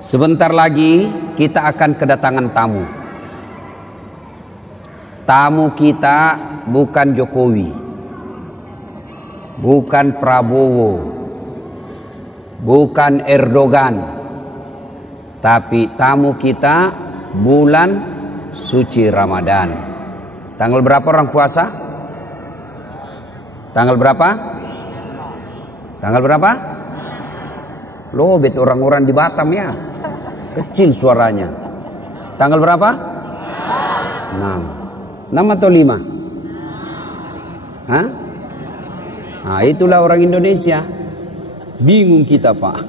Sebentar lagi kita akan kedatangan tamu. Tamu kita bukan Jokowi, bukan Prabowo, bukan Erdogan, tapi tamu kita bulan suci Ramadan. Tanggal berapa orang puasa? Tanggal berapa? Tanggal berapa? Lobet orang-orang di Batam ya. Kecil suaranya. Tanggal berapa? 6. 6 atau 5? Hah? Nah, itulah orang Indonesia. Bingung kita, Pak.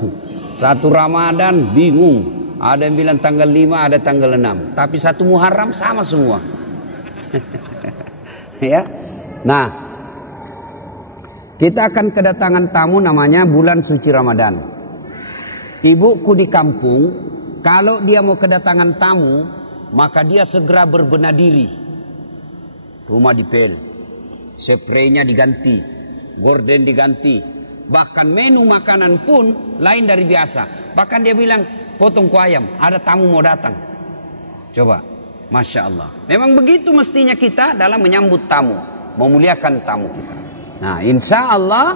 Satu Ramadan bingung. Ada yang bilang tanggal 5, ada tanggal 6. Tapi satu Muharram sama semua. Ya. Nah, kita akan kedatangan tamu namanya bulan suci Ramadan. Ibuku di kampung, kalau dia mau kedatangan tamu, maka dia segera berbenah diri. Rumah dipel, spraynya diganti, gorden diganti. Bahkan menu makanan pun lain dari biasa. Bahkan dia bilang, potong kuah ayam, ada tamu mau datang. Coba, Masya Allah. Memang begitu mestinya kita dalam menyambut tamu, memuliakan tamu kita. Nah, insya Allah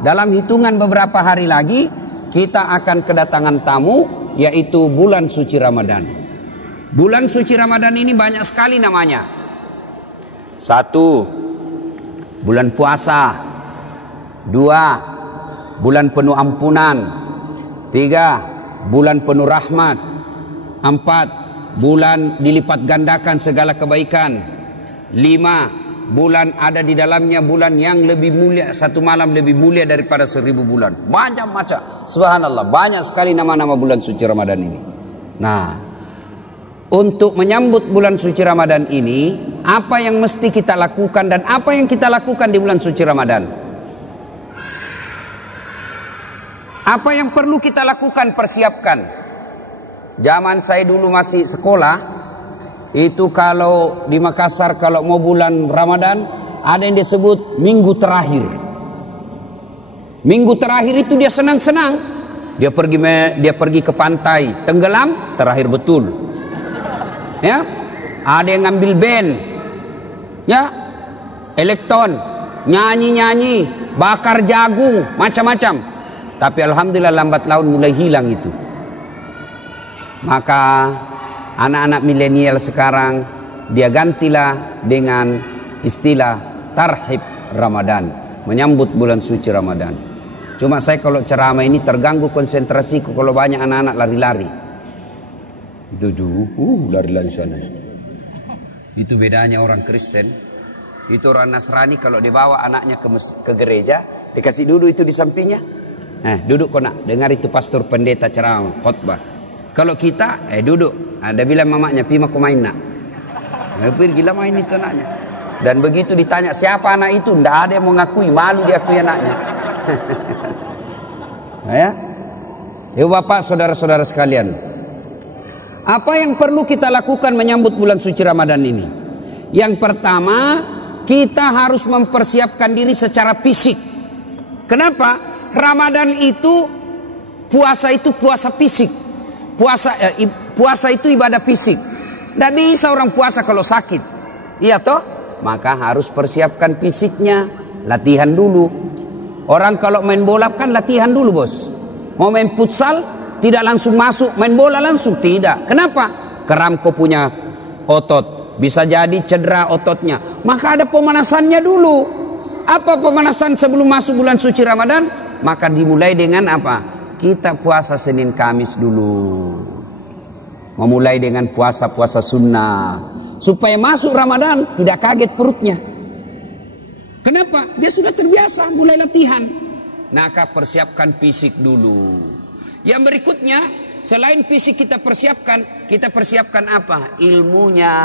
dalam hitungan beberapa hari lagi kita akan kedatangan tamu, yaitu bulan suci Ramadan. Bulan suci Ramadan ini banyak sekali namanya. 1, bulan puasa. 2, bulan penuh ampunan. 3, bulan penuh rahmat. 4, bulan dilipat gandakan segala kebaikan. 5, bulan ada di dalamnya bulan yang lebih mulia, satu malam lebih mulia daripada 1000 bulan. Banyak macam, subhanallah, banyak sekali nama-nama bulan suci Ramadan ini. Nah, untuk menyambut bulan suci Ramadan ini, apa yang mesti kita lakukan dan apa yang kita lakukan di bulan suci Ramadan? Apa yang perlu kita lakukan, persiapkan? Zaman saya dulu masih sekolah, itu kalau di Makassar kalau mau bulan Ramadan ada yang disebut minggu terakhir. Minggu terakhir itu dia senang-senang. Dia pergi ke pantai, tenggelam, terakhir betul. Ya, ada yang ngambil band, ya, elektron, nyanyi-nyanyi, bakar jagung, macam-macam. Tapi alhamdulillah lambat laun mulai hilang itu. Maka anak-anak milenial sekarang dia gantilah dengan istilah tarhib Ramadan, menyambut bulan suci Ramadan. Cuma saya kalau ceramah ini terganggu konsentrasiku kalau banyak anak-anak lari-lari. Itu dulu lari-lari sana. Itu bedanya orang Kristen. Itu orang Nasrani kalau dibawa anaknya ke gereja, dikasih duduk itu di sampingnya. Duduk kau nak, dengar itu pastor pendeta ceramah, khotbah. Kalau kita, duduk. Ada bilang mamanya, Pima kau main nak. Pergi gila main itu anaknya. Dan begitu ditanya, siapa anak itu? Tidak ada yang mau ngakui, malu diakui anaknya. Ya, Bapak, saudara-saudara sekalian. Apa yang perlu kita lakukan menyambut bulan suci Ramadan ini? Yang pertama, kita harus mempersiapkan diri secara fisik. Kenapa? Ramadan itu, puasa fisik. Puasa itu ibadah fisik. Tidak bisa orang puasa kalau sakit. Iya toh? Maka harus persiapkan fisiknya. Latihan dulu. Orang kalau main bola kan latihan dulu, bos. Mau main futsal tidak langsung masuk main bola langsung, tidak. Kenapa? Keram kau punya otot, bisa jadi cedera ototnya. Maka ada pemanasannya dulu. Apa pemanasan sebelum masuk bulan suci Ramadan? Maka dimulai dengan apa? Kita puasa Senin Kamis dulu. Memulai dengan puasa-puasa sunnah. Supaya masuk Ramadan tidak kaget perutnya. Kenapa? Dia sudah terbiasa mulai latihan. Maka persiapkan fisik dulu. Yang berikutnya, selain fisik kita persiapkan apa? Ilmunya.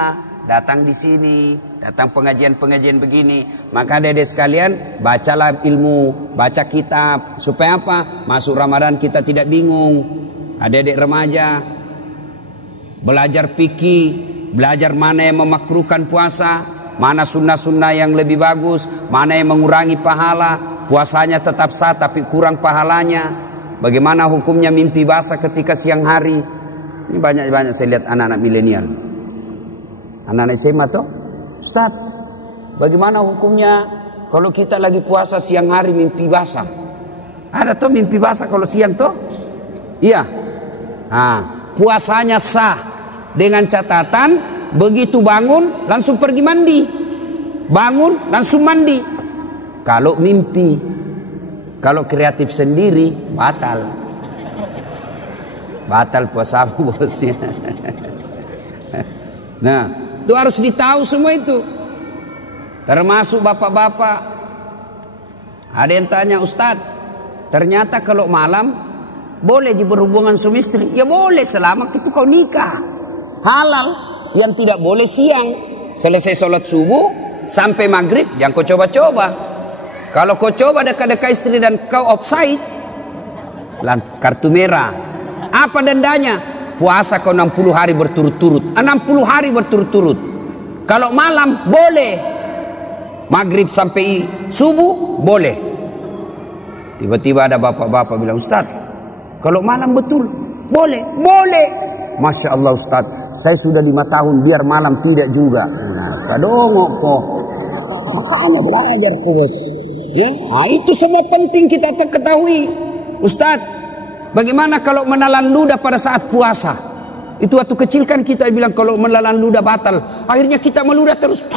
Datang di sini, datang pengajian-pengajian begini. Maka adik-adik sekalian, bacalah ilmu, baca kitab. Supaya apa? Masuk Ramadan kita tidak bingung. Adik-adik remaja, belajar fikih, belajar mana yang memakruhkan puasa, mana sunnah-sunnah yang lebih bagus, mana yang mengurangi pahala, puasanya tetap sah tapi kurang pahalanya. Bagaimana hukumnya mimpi basah ketika siang hari? Ini banyak saya lihat anak-anak milenial. Anak-anak SMA toh, Ustaz, bagaimana hukumnya kalau kita lagi puasa siang hari mimpi basah? Ada toh mimpi basah kalau siang toh? Iya. Puasanya sah dengan catatan begitu bangun langsung pergi mandi. Bangun langsung mandi. Kalau mimpi. Kalau kreatif sendiri batal. Batal puasamu bosnya. Nah, itu harus ditahu semua itu. Termasuk bapak-bapak. Ada yang tanya, Ustaz, ternyata kalau malam boleh berhubungan suami istri. Ya boleh selama itu kau nikah. Halal. Yang tidak boleh siang. Selesai sholat subuh sampai maghrib jangan kau coba-coba. Kalau kau coba dekat-dekat istri dan kau offside, kartu merah. Apa dendanya? Puasa kau 60 hari berturut-turut. 60 hari berturut-turut. Kalau malam boleh. Maghrib sampai subuh boleh. Tiba-tiba ada bapak-bapak bilang, Ustaz, kalau malam betul boleh. Boleh. Masya Allah Ustaz, saya sudah 5 tahun biar malam tidak juga. Nah, kadongok kok. Makanya belajar kok bos. Ya, itu semua penting kita ketahui. Ustaz, bagaimana kalau menelan ludah pada saat puasa? Itu waktu kecil kan kita bilang kalau menelan ludah batal. Akhirnya kita meludah terus.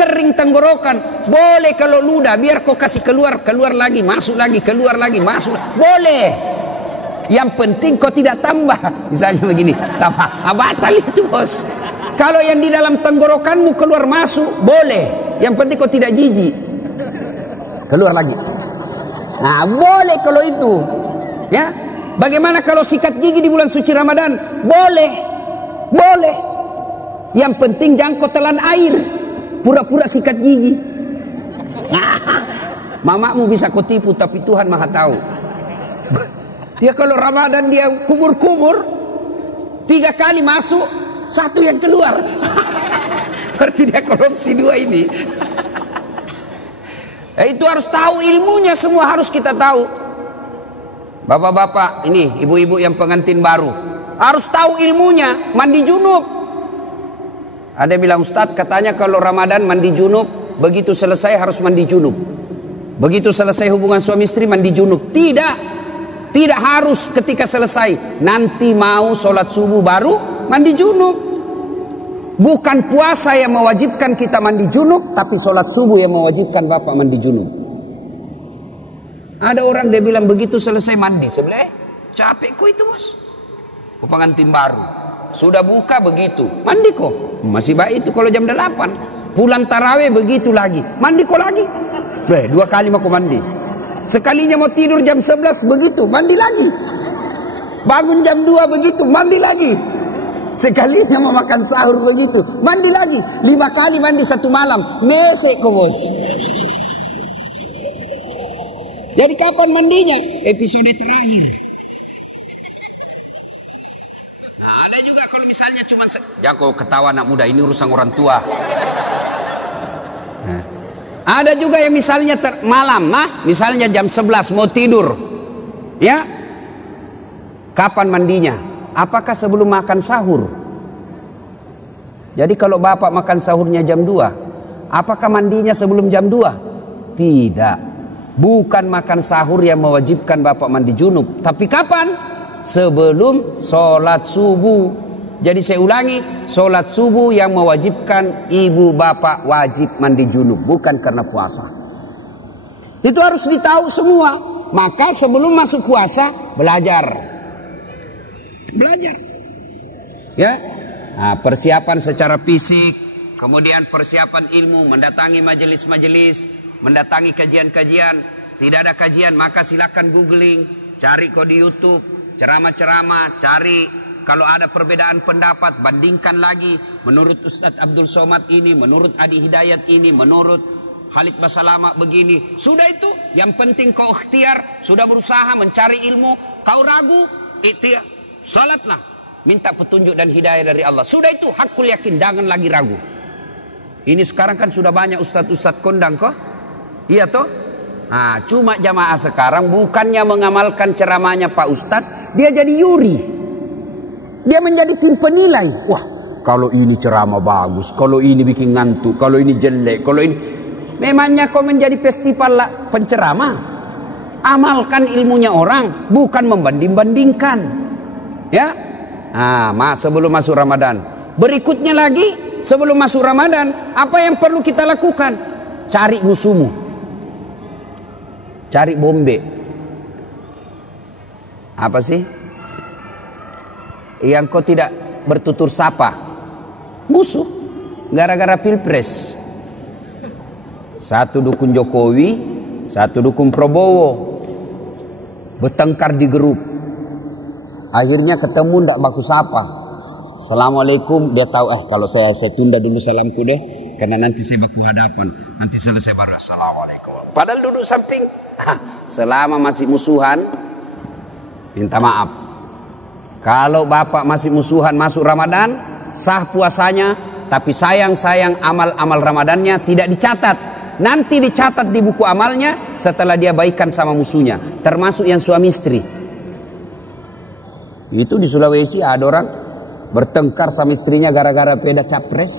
Kering tenggorokan. Boleh kalau ludah, biar kau kasih keluar lagi, masuk lagi, keluar lagi, masuk. Boleh. Yang penting kau tidak tambah. Misalnya begini, tambah. Batal itu bos. Kalau yang di dalam tenggorokanmu keluar masuk, boleh. Yang penting kau tidak jijik. Keluar lagi. Nah, boleh kalau itu. Ya. Bagaimana kalau sikat gigi di bulan suci Ramadan? Boleh. Boleh. Yang penting jangan kau telan air. Pura-pura sikat gigi. Nah, mamamu bisa kau tipu tapi Tuhan Maha tahu. Dia kalau Ramadan dia kumur-kumur 3 kali masuk, 1 yang keluar. Berarti dia korupsi 2 ini. Itu harus tahu ilmunya, semua harus kita tahu. Bapak-bapak, ini ibu-ibu yang pengantin baru, harus tahu ilmunya, mandi junub. Ada yang bilang, Ustaz, katanya kalau Ramadan mandi junub, begitu selesai harus mandi junub. Begitu selesai hubungan suami istri mandi junub. Tidak. Tidak harus ketika selesai. Nanti mau sholat subuh baru mandi junub. Bukan puasa yang mewajibkan kita mandi junub, tapi sholat subuh yang mewajibkan bapak mandi junub. Ada orang dia bilang begitu selesai mandi, sebelah capekku itu bos. Ku pengantin baru, sudah buka begitu, mandi kok. Masih baik itu kalau jam 8. Pulang taraweh begitu lagi, mandi kok lagi. 2 kali mau mandi. Sekalinya mau tidur jam 11 begitu, mandi lagi. Bangun jam 2 begitu, mandi lagi. Sekalinya mau makan sahur begitu, mandi lagi. 5 kali mandi 1 malam, mesek kok bos. Jadi kapan mandinya? Episode terakhir. Nah, ada juga kalau misalnya cuma ya kok ketawa anak muda, ini urusan orang tua. Nah, ada juga yang misalnya malam, misalnya jam 11 mau tidur. Ya. Kapan mandinya? Apakah sebelum makan sahur? Jadi kalau bapak makan sahurnya jam 2, apakah mandinya sebelum jam 2? Tidak. Bukan makan sahur yang mewajibkan bapak mandi junub. Tapi kapan? Sebelum sholat subuh. Jadi saya ulangi, sholat subuh yang mewajibkan ibu bapak wajib mandi junub. Bukan karena puasa. Itu harus ditahu semua. Maka sebelum masuk puasa, belajar. Belajar, ya. Nah, persiapan secara fisik, kemudian persiapan ilmu, mendatangi majelis-majelis, mendatangi kajian-kajian. Tidak ada kajian, maka silakan googling, cari kok di YouTube, ceramah-ceramah, cari kalau ada perbedaan pendapat, bandingkan lagi. Menurut Ustadz Abdul Somad ini, menurut Adi Hidayat ini, menurut Khalid Basalama begini. Sudah itu, yang penting kau ikhtiar, sudah berusaha mencari ilmu, kau ragu, ikhtiar. Salatlah, minta petunjuk dan hidayah dari Allah. Sudah itu hakul yakin, jangan lagi ragu. Ini sekarang kan sudah banyak ustadz-ustadz kondang kok. Iya toh? Nah, cuma jamaah sekarang bukannya mengamalkan ceramahnya Pak Ustadz, dia jadi yuri. Dia menjadi tim penilai. Wah, kalau ini ceramah bagus, kalau ini bikin ngantuk, kalau ini jelek, kalau ini... Memangnya kau menjadi festival penceramah? Amalkan ilmunya orang, bukan membanding-bandingkan. Ya? Nah, sebelum masuk Ramadan. Berikutnya lagi, sebelum masuk Ramadan, apa yang perlu kita lakukan? Cari musuhmu. Cari bombe. Apa sih? Yang kau tidak bertutur sapa. Musuh. Gara-gara pilpres. Satu dukung Jokowi, satu dukung Prabowo. Bertengkar di grup. Akhirnya ketemu ndak baku sapa. Assalamualaikum, dia tahu kalau saya tunda dulu salamku deh, karena nanti saya baku hadapan. Nanti selesai baru assalamualaikum. Padahal duduk samping. Selama masih musuhan, minta maaf. Kalau bapak masih musuhan masuk Ramadan, sah puasanya, tapi sayang amal-amal Ramadannya tidak dicatat. Nanti dicatat di buku amalnya setelah dia baikan sama musuhnya, termasuk yang suami istri. Itu di Sulawesi ada orang bertengkar sama istrinya gara-gara beda capres.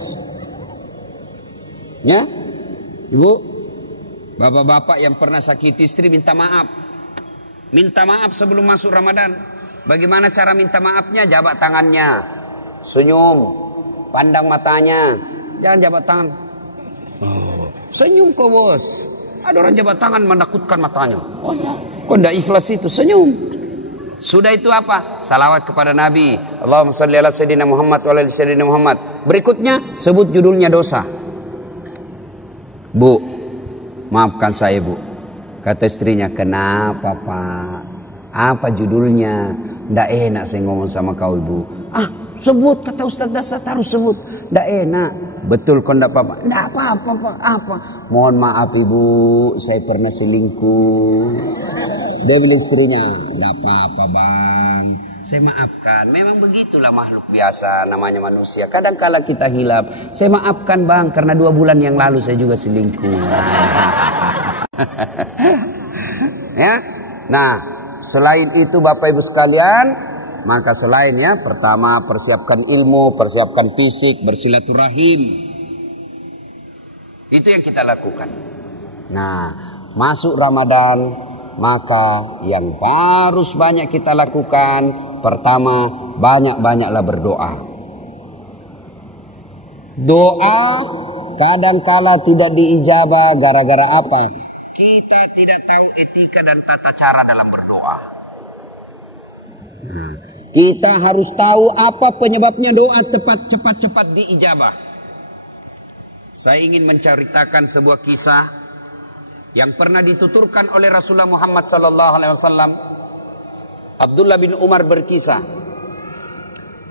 Ya, ibu, bapak-bapak yang pernah sakiti istri minta maaf. Minta maaf sebelum masuk Ramadan. Bagaimana cara minta maafnya? Jabat tangannya, senyum, pandang matanya, jangan jabat tangan. Senyum kok bos. Ada orang jabat tangan menakutkan matanya. Oh ya, kok tidak ikhlas itu, senyum. Sudah itu apa? Salawat kepada Nabi. Allahumma shalli ala sayyidina Muhammad wa ala sayyidina Muhammad. Berikutnya sebut judulnya dosa. Bu, maafkan saya bu. Kata istrinya, kenapa pak? Apa judulnya? Nggak enak saya ngomong sama kau ibu. Sebut, kata Ustaz Dasar harus sebut. Nggak enak. Betul kok nggak apa-apa? Nggak apa-apa pak. Apa? Mohon maaf ibu, saya pernah selingkuh. Dia bilang istrinya, nggak apa-apa bang, saya maafkan. Memang begitulah makhluk biasa, namanya manusia. Kadang-kala kita hilap. Saya maafkan bang, karena 2 bulan yang lalu saya juga selingkuh. Ya, nah selain itu Bapak Ibu sekalian, maka selain ya, pertama persiapkan ilmu, persiapkan fisik, bersilaturahim. Itu yang kita lakukan. Nah, masuk Ramadan, maka yang harus banyak kita lakukan, pertama banyak-banyaklah berdoa. Doa kadang-kala tidak diijabah gara-gara apa? Kita tidak tahu etika dan tata cara dalam berdoa. Kita harus tahu apa penyebabnya doa cepat-cepat diijabah. Saya ingin menceritakan sebuah kisah yang pernah dituturkan oleh Rasulullah Muhammad SAW. Abdullah bin Umar berkisah.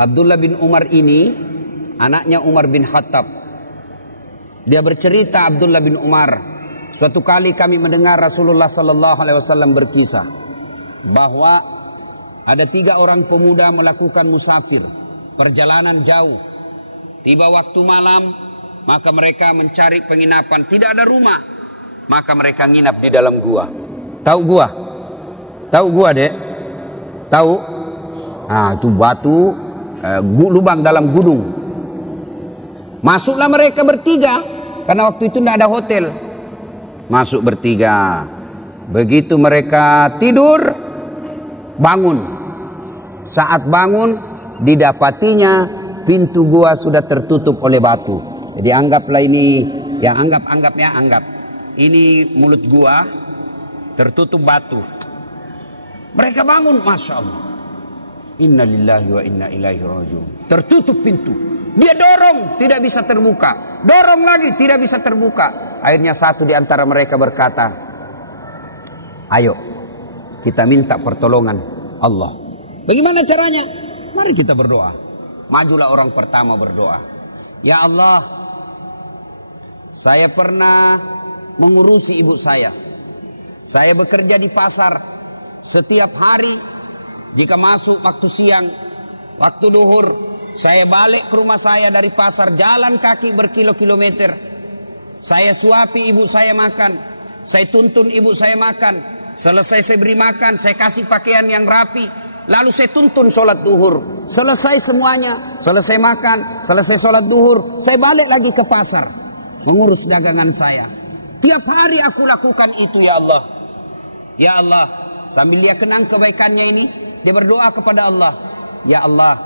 Abdullah bin Umar ini anaknya Umar bin Khattab. Dia bercerita, Abdullah bin Umar, suatu kali kami mendengar Rasulullah SAW berkisah bahwa ada 3 orang pemuda melakukan musafir, perjalanan jauh. Tiba waktu malam, maka mereka mencari penginapan, tidak ada rumah. Maka mereka nginap di dalam gua. Tahu gua? Tahu gua, Dek? Tahu? Itu batu lubang dalam gunung. Masuklah mereka bertiga, karena waktu itu tidak ada hotel. Masuk bertiga. Begitu mereka tidur, bangun. Saat bangun, didapatinya pintu gua sudah tertutup oleh batu. Jadi anggaplah ini, ya anggap. Ini mulut gua tertutup batu. Mereka bangun, Masya Allah. Inna lillahi wa inna ilaihi rajiun. Tertutup pintu. Dia dorong, tidak bisa terbuka. Dorong lagi, tidak bisa terbuka. Akhirnya satu di antara mereka berkata, ayo kita minta pertolongan Allah. Bagaimana caranya? Mari kita berdoa. Majulah orang pertama berdoa. Ya Allah, saya pernah mengurusi ibu saya. Saya bekerja di pasar. Setiap hari jika masuk waktu siang, waktu duhur, saya balik ke rumah saya dari pasar, jalan kaki berkilo-kilometer. Saya suapi ibu saya makan. Saya tuntun ibu saya makan. Selesai saya beri makan, saya kasih pakaian yang rapi. Lalu saya tuntun sholat duhur. Selesai semuanya, selesai makan, selesai sholat duhur, saya balik lagi ke pasar, mengurus dagangan saya. Tiap hari aku lakukan itu, ya Allah. Ya Allah, sambil dia kenang kebaikannya ini, dia berdoa kepada Allah. Ya Allah,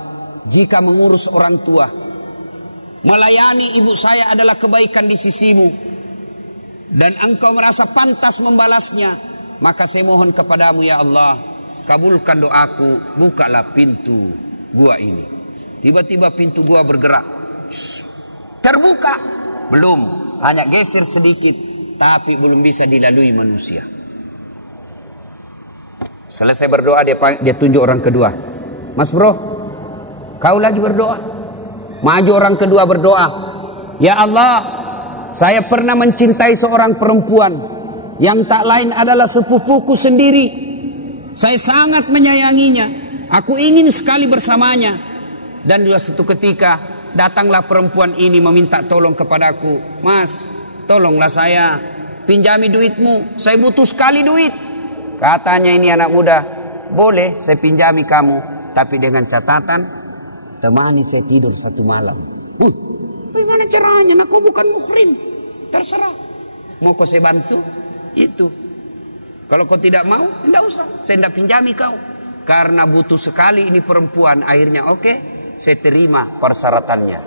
jika mengurus orang tua, melayani ibu saya adalah kebaikan di sisimu, dan engkau merasa pantas membalasnya, maka saya mohon kepadamu ya Allah, kabulkan doaku, bukalah pintu gua ini. Tiba-tiba pintu gua bergerak. Terbuka. Belum, hanya geser sedikit, tapi belum bisa dilalui manusia. Selesai berdoa, dia tunjuk orang kedua. Mas bro, kau lagi berdoa. Maju orang kedua berdoa. Ya Allah, saya pernah mencintai seorang perempuan yang tak lain adalah sepupuku sendiri. Saya sangat menyayanginya. Aku ingin sekali bersamanya. Dan dua satu ketika datanglah perempuan ini meminta tolong kepadaku. Mas, tolonglah saya, pinjami duitmu. Saya butuh sekali duit. Katanya ini anak muda, boleh saya pinjami kamu, tapi dengan catatan temani saya tidur satu malam. Bagaimana caranya? Aku bukan muhrim. Terserah. Mau kau saya bantu? Itu. Kalau kau tidak mau, tidak usah. Saya tidak pinjami kau. Karena butuh sekali ini perempuan. Akhirnya oke, saya terima persyaratannya.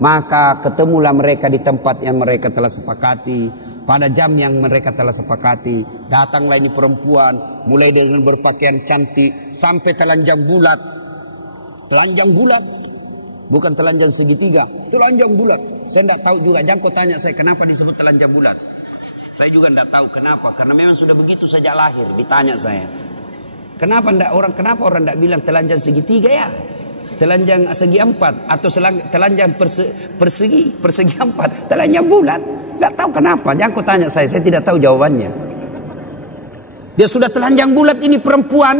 Maka ketemulah mereka di tempat yang mereka telah sepakati. Pada jam yang mereka telah sepakati. Datanglah ini perempuan. Mulai dengan berpakaian cantik. Sampai telanjang bulat. Telanjang bulat. Bukan telanjang segitiga. Telanjang bulat. Saya tidak tahu juga. Jangan kau tanya saya kenapa disebut telanjang bulat. Saya juga tidak tahu kenapa. Karena memang sudah begitu sejak lahir. Ditanya saya. Kenapa orang tidak bilang telanjang segitiga ya? Telanjang segi empat. Atau telanjang persegi empat. Telanjang bulat. Tidak tahu kenapa. Jangan kau tanya saya tidak tahu jawabannya. Dia sudah telanjang bulat ini perempuan.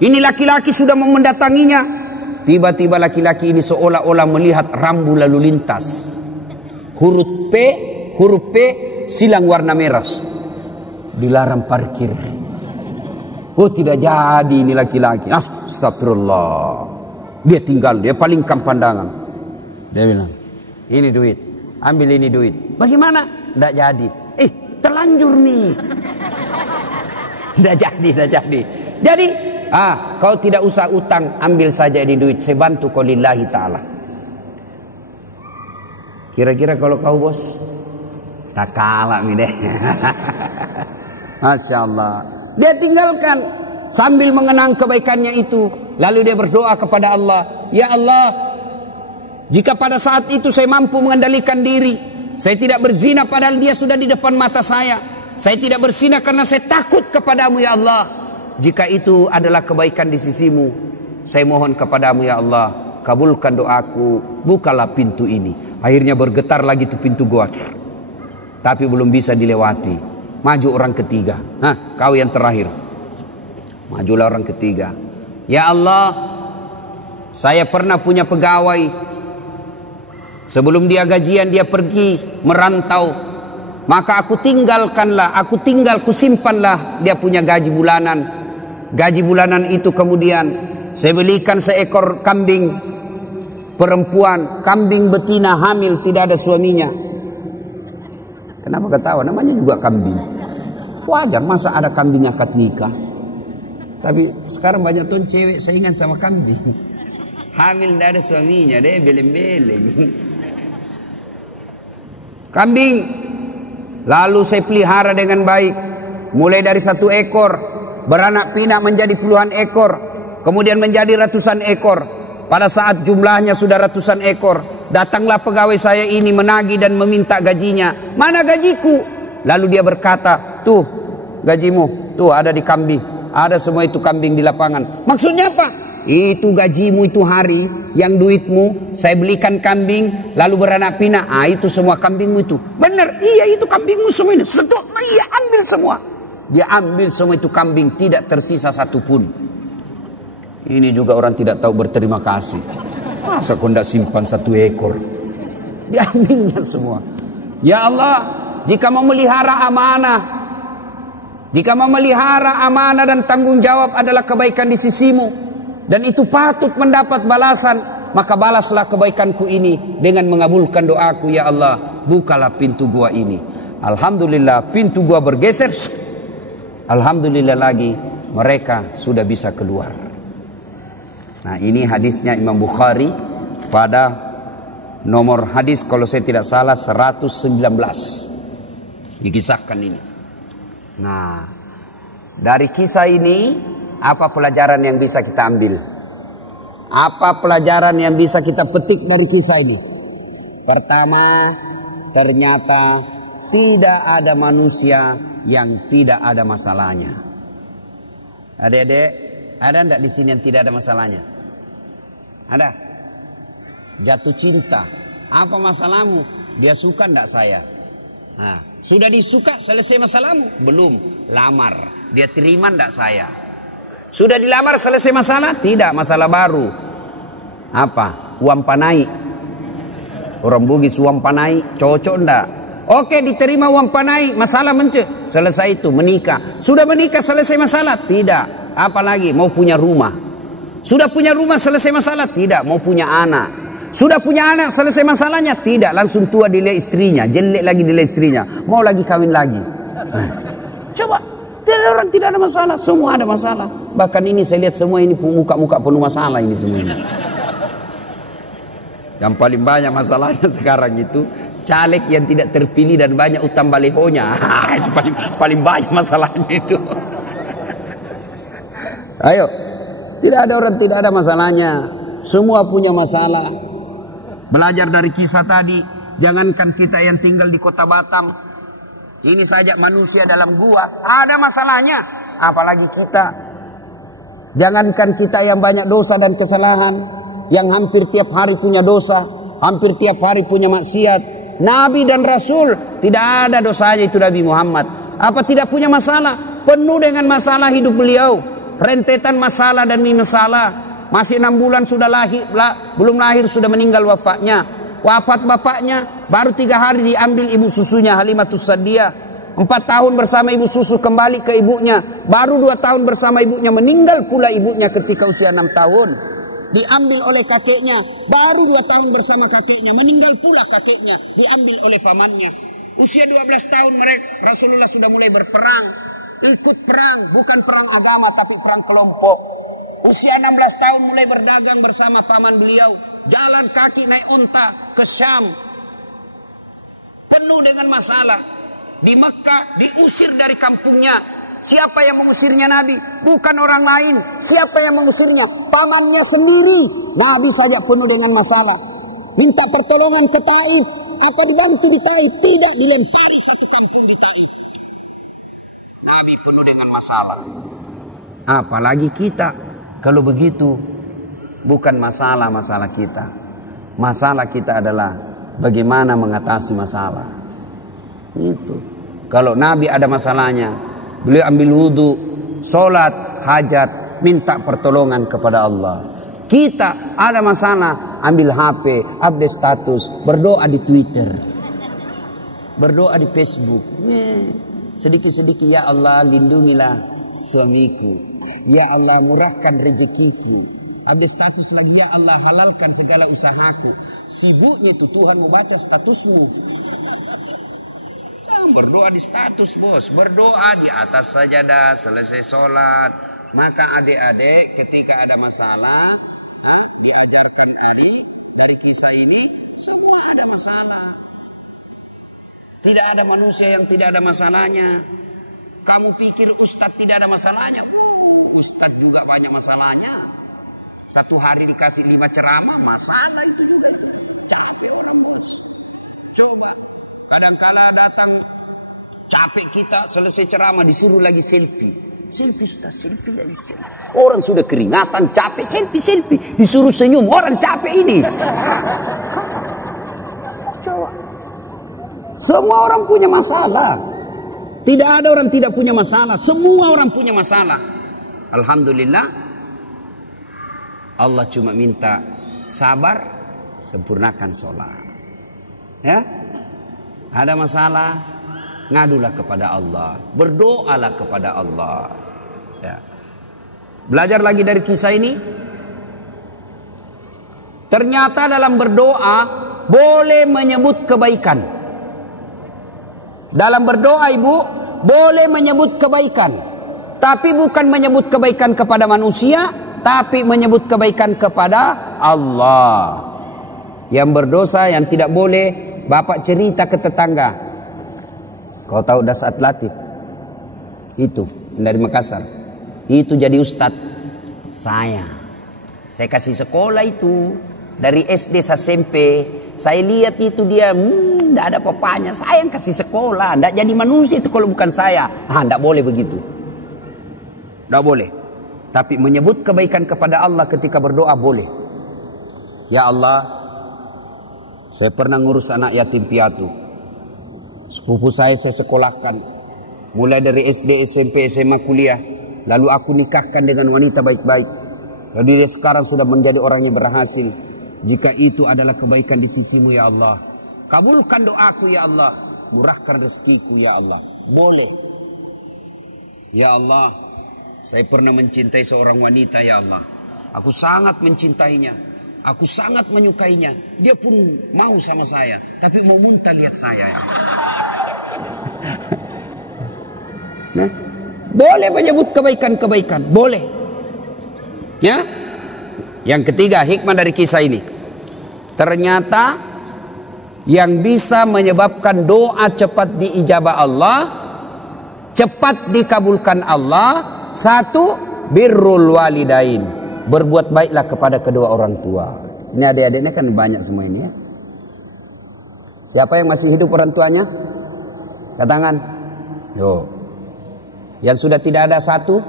Ini laki-laki sudah mau mendatanginya. Tiba-tiba laki-laki ini seolah-olah melihat rambu lalu lintas. Huruf P silang warna merah. Dilarang parkir. Oh tidak jadi ini laki-laki. Astagfirullah. Dia tinggal, dia palingkan pandangan. Dia bilang, ini duit. Ambil ini duit. Bagaimana? Tidak jadi. Terlanjur nih. Tidak jadi. Jadi, kau tidak usah utang. Ambil saja ini duit. Saya bantu kau lillahi ta'ala. Kira-kira kalau kau bos? Tak kalah nih deh. Masya Allah. Dia tinggalkan. Sambil mengenang kebaikannya itu. Lalu dia berdoa kepada Allah. Ya Allah. Jika pada saat itu saya mampu mengendalikan diri, saya tidak berzina padahal dia sudah di depan mata saya. Saya tidak berzina karena saya takut kepadamu ya Allah. Jika itu adalah kebaikan di sisimu, saya mohon kepadamu ya Allah, kabulkan doaku, bukalah pintu ini. Akhirnya bergetar lagi tuh pintu gua. Tapi belum bisa dilewati. Maju orang ketiga. Kau yang terakhir. Majulah orang ketiga. Ya Allah, saya pernah punya pegawai. Sebelum dia gajian dia pergi merantau. Maka aku simpanlah dia punya gaji bulanan. Gaji bulanan itu kemudian saya belikan seekor kambing perempuan, kambing betina hamil tidak ada suaminya. Kenapa ketawa? Namanya juga kambing. Wajar masa ada kambing akad nikah. Tapi sekarang banyak tuh cewek saingan sama kambing. Hamil tidak ada suaminya, deh beleng-beleng. Kambing lalu saya pelihara dengan baik, mulai dari 1 ekor beranak pinak menjadi puluhan ekor, kemudian menjadi ratusan ekor. Pada saat jumlahnya sudah ratusan ekor, datanglah pegawai saya ini menagih dan meminta gajinya. Mana gajiku? Lalu dia berkata, tuh gajimu, tuh ada di kambing, ada semua itu kambing di lapangan. Maksudnya apa? Itu gajimu itu hari yang duitmu saya belikan kambing lalu beranak pinak. Itu semua kambingmu itu. Benar, iya itu kambingmu semua ini. Iya ambil semua. Dia ambil semua itu kambing, tidak tersisa satupun. Ini juga orang tidak tahu berterima kasih. Masa kau tidak simpan 1 ekor? Diambilnya semua. Ya Allah, jika memelihara amanah, jika memelihara amanah dan tanggung jawab adalah kebaikan di sisimu, dan itu patut mendapat balasan, maka balaslah kebaikanku ini dengan mengabulkan doaku, ya Allah, bukalah pintu gua ini. Alhamdulillah, pintu gua bergeser. Alhamdulillah lagi, mereka sudah bisa keluar. Nah, ini hadisnya Imam Bukhari pada nomor hadis kalau saya tidak salah 119. Dikisahkan ini. Nah, dari kisah ini apa pelajaran yang bisa kita ambil? Apa pelajaran yang bisa kita petik dari kisah ini? Pertama, ternyata tidak ada manusia yang tidak ada masalahnya. Adik-adik, ada enggak di sini yang tidak ada masalahnya? Ada? Jatuh cinta. Apa masalahmu? Dia suka enggak saya? Nah, sudah disuka, selesai masalahmu? Belum. Lamar. Dia terima enggak saya? Sudah dilamar, selesai masalah? Tidak, masalah baru. Apa? Uang panai. Orang Bugis uang panai, cocok enggak? Oke, diterima uang panai, masalah selesai itu, menikah. Sudah menikah, selesai masalah? Tidak. Apalagi mau punya rumah. Sudah punya rumah, selesai masalah? Tidak. Mau punya anak. Sudah punya anak, selesai masalahnya? Tidak. Langsung tua dilihat istrinya, jelek lagi dilihat istrinya. Mau lagi kawin lagi. Coba, tidak orang tidak ada masalah, semua ada masalah. Bahkan ini saya lihat semua ini muka-muka penuh masalah ini semua ini. Yang paling banyak masalahnya sekarang itu caleg yang tidak terpilih dan banyak utang balihonya. Itu paling banyak masalahnya itu. Ayo, tidak ada orang tidak ada masalahnya. Semua punya masalah. Belajar dari kisah tadi. Jangankan kita yang tinggal di kota Batam. Ini saja manusia dalam gua ada masalahnya. Apalagi kita. Jangankan kita yang banyak dosa dan kesalahan, yang hampir tiap hari punya dosa, hampir tiap hari punya maksiat. Nabi dan Rasul tidak ada dosanya itu Nabi Muhammad. Apa tidak punya masalah? Penuh dengan masalah hidup beliau. Rentetan masalah dan masalah. Masih 6 bulan sudah lahir, belum lahir sudah meninggal wafatnya. Wafat bapaknya baru 3 hari diambil ibu susunya Halimatus Sa'diyah. 4 tahun bersama ibu susu kembali ke ibunya. Baru 2 tahun bersama ibunya, meninggal pula ibunya ketika usia 6 tahun. Diambil oleh kakeknya, baru 2 tahun bersama kakeknya, meninggal pula kakeknya, diambil oleh pamannya. Usia 12 tahun mereka Rasulullah sudah mulai berperang. Ikut perang, bukan perang agama tapi perang kelompok. Usia 16 tahun mulai berdagang bersama paman beliau. Jalan kaki naik unta ke Syam. Penuh dengan masalah. Di Mekah diusir dari kampungnya. Siapa yang mengusirnya Nabi? Bukan orang lain. Siapa yang mengusirnya? Pamannya sendiri. Nabi saja penuh dengan masalah. Minta pertolongan ke Taif. Apa dibantu di Taif? Tidak, dilempari satu kampung di Taif. Nabi penuh dengan masalah. Apalagi kita. Kalau begitu, bukan masalah kita. Masalah kita adalah bagaimana mengatasi masalah. Itu. Kalau Nabi ada masalahnya, beliau ambil wudhu, sholat, hajat, minta pertolongan kepada Allah. Kita ada masalah, ambil HP, update status, berdoa di Twitter, berdoa di Facebook. Sedikit-sedikit, ya Allah lindungilah suamiku. Ya Allah murahkan rezekiku. Update status lagi, ya Allah halalkan segala usahaku. Sibuknya tuh Tuhan mau baca statusmu. Berdoa di status bos, berdoa di atas sajadah selesai sholat. Maka adik-adik ketika ada masalah, diajarkan adik dari kisah ini, semua ada masalah. Tidak ada manusia yang tidak ada masalahnya. Kamu pikir ustadz tidak ada masalahnya? Ustadz juga banyak masalahnya. Satu hari dikasih 5 ceramah, masalah itu juga itu. Capek orang bos. Coba. Kadang-kala datang capek kita selesai ceramah disuruh lagi selfie. Selfie sudah selfie lagi selfie. Orang sudah keringatan capek selfie. Disuruh senyum orang capek ini. Coba. Semua orang punya masalah. Tidak ada orang tidak punya masalah. Semua orang punya masalah. Alhamdulillah. Allah cuma minta sabar, sempurnakan sholat. Ya. Ada masalah, ngadulah kepada Allah, berdoalah kepada Allah. Ya. Belajar lagi dari kisah ini. Ternyata dalam berdoa boleh menyebut kebaikan. Dalam berdoa ibu boleh menyebut kebaikan. Tapi bukan menyebut kebaikan kepada manusia, tapi menyebut kebaikan kepada Allah. Yang berdosa yang tidak boleh, bapak cerita ke tetangga. Kau tahu Dasat Latif? Itu dari Makassar. Itu jadi ustadz. Saya kasih sekolah itu. Dari SD sampai SMP, saya lihat itu dia, tidak ada papanya. Saya yang kasih sekolah, tidak jadi manusia itu kalau bukan saya. Tidak boleh begitu. Tidak boleh. Tapi menyebut kebaikan kepada Allah ketika berdoa boleh. Ya Allah, saya pernah ngurus anak yatim piatu. Sepupu saya sekolahkan. Mulai dari SD, SMP, SMA, kuliah. Lalu aku nikahkan dengan wanita baik-baik. Lalu dia sekarang sudah menjadi orang yang berhasil. Jika itu adalah kebaikan di sisimu ya Allah, kabulkan doaku ya Allah, murahkan rezekiku ya Allah. Boleh. Ya Allah, saya pernah mencintai seorang wanita ya Allah. Aku sangat mencintainya, aku sangat menyukainya. Dia pun mau sama saya, tapi mau muntah lihat saya ya. Nah, boleh menyebut kebaikan-kebaikan, boleh. Ya. Yang ketiga, hikmah dari kisah ini. Ternyata yang bisa menyebabkan doa cepat diijabah Allah, cepat dikabulkan Allah, satu, birrul walidain. Berbuat baiklah kepada kedua orang tua. Ini adik-adiknya kan banyak semua ini ya. Siapa yang masih hidup orang tuanya? Angkat tangan. Yo. Yang sudah tidak ada satu?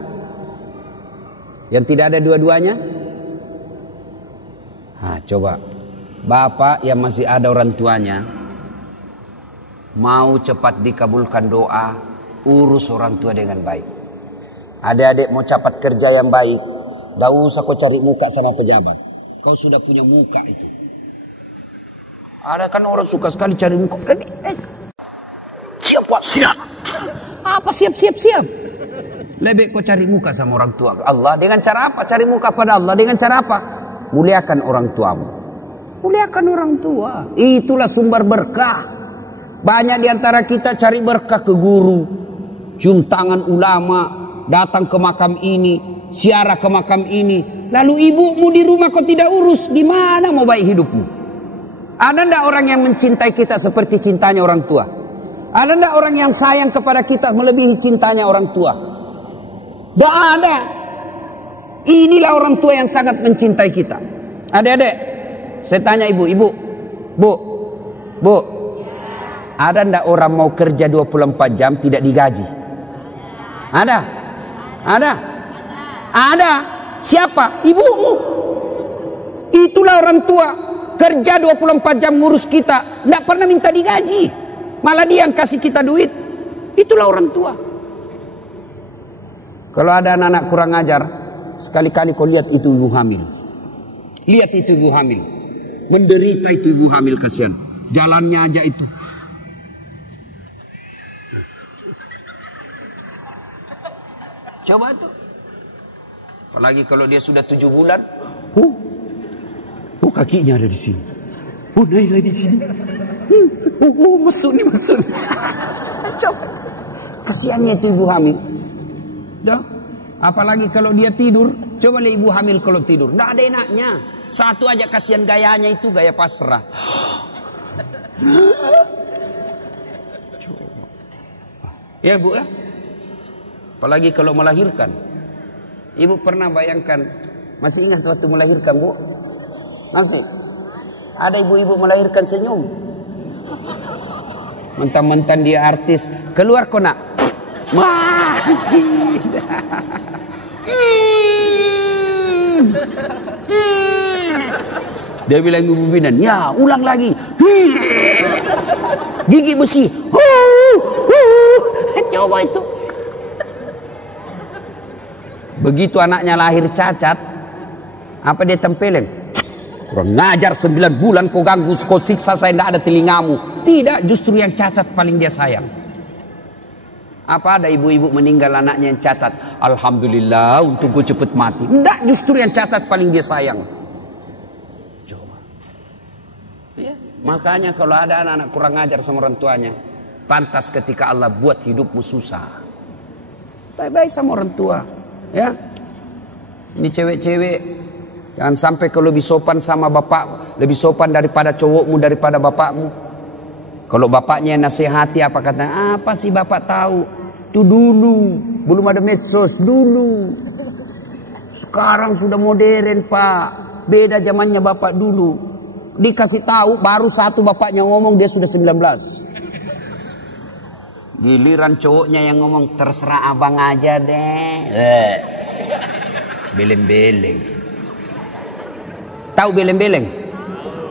Yang tidak ada dua-duanya? Nah, coba bapak yang masih ada orang tuanya mau cepat dikabulkan doa, urus orang tua dengan baik. Adik-adik mau cepat kerja yang baik, tidak usah kau cari muka sama pejabat. Kau sudah punya muka itu. Ada kan orang suka sekali cari muka. Siap Pak, siap. Apa siap? Lebih kau cari muka sama orang tua Allah. Dengan cara apa? Cari muka pada Allah. Dengan cara apa? Muliakan orang tuamu. Muliakan orang tua. Itulah sumber berkah. Banyak di antara kita cari berkah ke guru, cium tangan ulama, datang ke makam ini, ziarah ke makam ini. Lalu ibumu di rumah kau tidak urus, gimana mau baik hidupmu? Ada ndak orang yang mencintai kita seperti cintanya orang tua? Ada ndak orang yang sayang kepada kita melebihi cintanya orang tua? Tidak ada. Inilah orang tua yang sangat mencintai kita. Adik-adik, saya tanya ibu, bu, ada ndak orang mau kerja 24 jam tidak digaji? Ada? Siapa? Ibumu. Itulah orang tua. Kerja 24 jam ngurus kita, ndak pernah minta digaji. Malah dia yang kasih kita duit. Itulah orang tua. Kalau ada anak-anak kurang ajar, sekali-kali kau lihat itu ibu hamil. Lihat itu ibu hamil. Menderita itu ibu hamil, kasihan. Jalannya aja itu. Coba tuh. Apalagi kalau dia sudah 7 bulan. Kakinya ada di sini. Naila di sini. Mesut. Coba. Kasihannya itu ibu hamil. Dah. Apalagi kalau dia tidur, coba lihat ibu hamil kalau tidur, tidak ada enaknya. Satu aja kasihan gayanya itu, gaya pasrah. Ya bu ya. Apalagi kalau melahirkan. Ibu pernah bayangkan, masih ingat waktu melahirkan bu? Masih. Ada ibu-ibu melahirkan senyum. Mentang-mentang dia artis, keluar kok nak. Tidak. Dia bilang ibu bidan, ya ulang lagi. Gigi besi. Coba itu. Begitu anaknya lahir cacat, apa dia tempelin? Kurang ngajar 9 bulan kau ganggu, kau siksa saya, tidak ada telingamu. Tidak, justru yang cacat paling dia sayang. Apa ada ibu-ibu meninggal anaknya yang catat, alhamdulillah untuk gue cepet mati. Enggak, justru yang catat paling dia sayang. Coba. Ya. Makanya kalau ada anak-anak kurang ajar sama orang tuanya, pantas ketika Allah buat hidupmu susah. Baik-baik sama orang tua. Ya. Ini cewek-cewek, jangan sampai kau lebih sopan sama bapak, lebih sopan daripada cowokmu, daripada bapakmu. Kalau bapaknya nasihati, apa kata? Apa sih bapak tahu? Itu dulu, belum ada medsos dulu. Sekarang sudah modern pak, beda zamannya bapak dulu. Dikasih tahu, baru satu bapaknya ngomong dia sudah 19. Giliran cowoknya yang ngomong, terserah abang aja deh. Beleng-beleng. Tahu beleng-beleng?